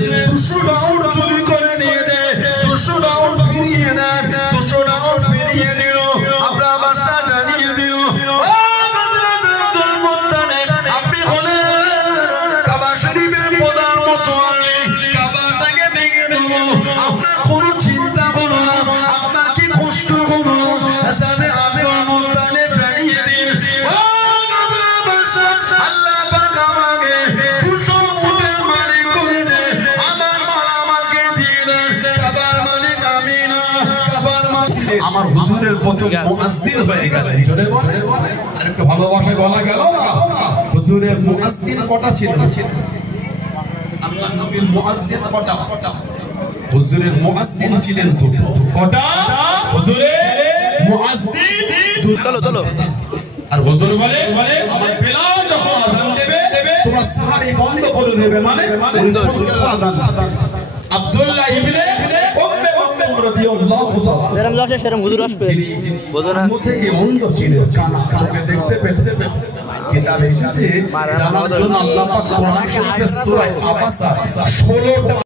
দিলেন 200 চুরি করে নিয়ে দেয় 200 ফিরিয়ে দেন 200 ফিরিয়ে দিল আপনার বাদশা জানিয়ে দিল আপনি হলেন কাবা শরীফের প্রধান মতোয়ালি কাবাটাকে ভেঙে দেব আপনার কোনো চিন্তা হলো না আপনার কি কষ্ট হলো হাসানে আব্দুল মুত্তালিব জানিয়ে দিন আল্লাহ পাক আমাকে 200 উটের মালিক করে দে আমার মাল আমাকে দিয়ে দেন কাবার মালিক আমি না কাবার মালিক আমার হুজুরের কত মুয়াজ্জিন হয়ে গেলেন জোরে বলে আর একটু ভালোবাসা বলা গেল না হুজুরের মুয়াজ্জিন কটা ছিল আল্লাহ নবীর মুয়াজ্জিন কটা হুজুরের মুয়াজ্জিন ছিলেন দুটো কটা হুজুরের মুয়াজ্জিন চলো আর হুজুর বলে আমার বেলাল যখন আযান দেবে তোমরা সাহারি বন্ধ করে দেবে মানে আযান আব্দুল্লাহ ইবনে উম্মে মাকতুম রাদিয়াল্লাহু তাআলা যেরকম আসে সেরকম হুজুর আসবে বুঝো না থেকে অন্ধ ছিল কানা চোখে দেখতে পেতে কিতাব এসেছে জানার জন্য আল্লাহ পাক কোরআন শরীফের সূরা আবাসা 16টা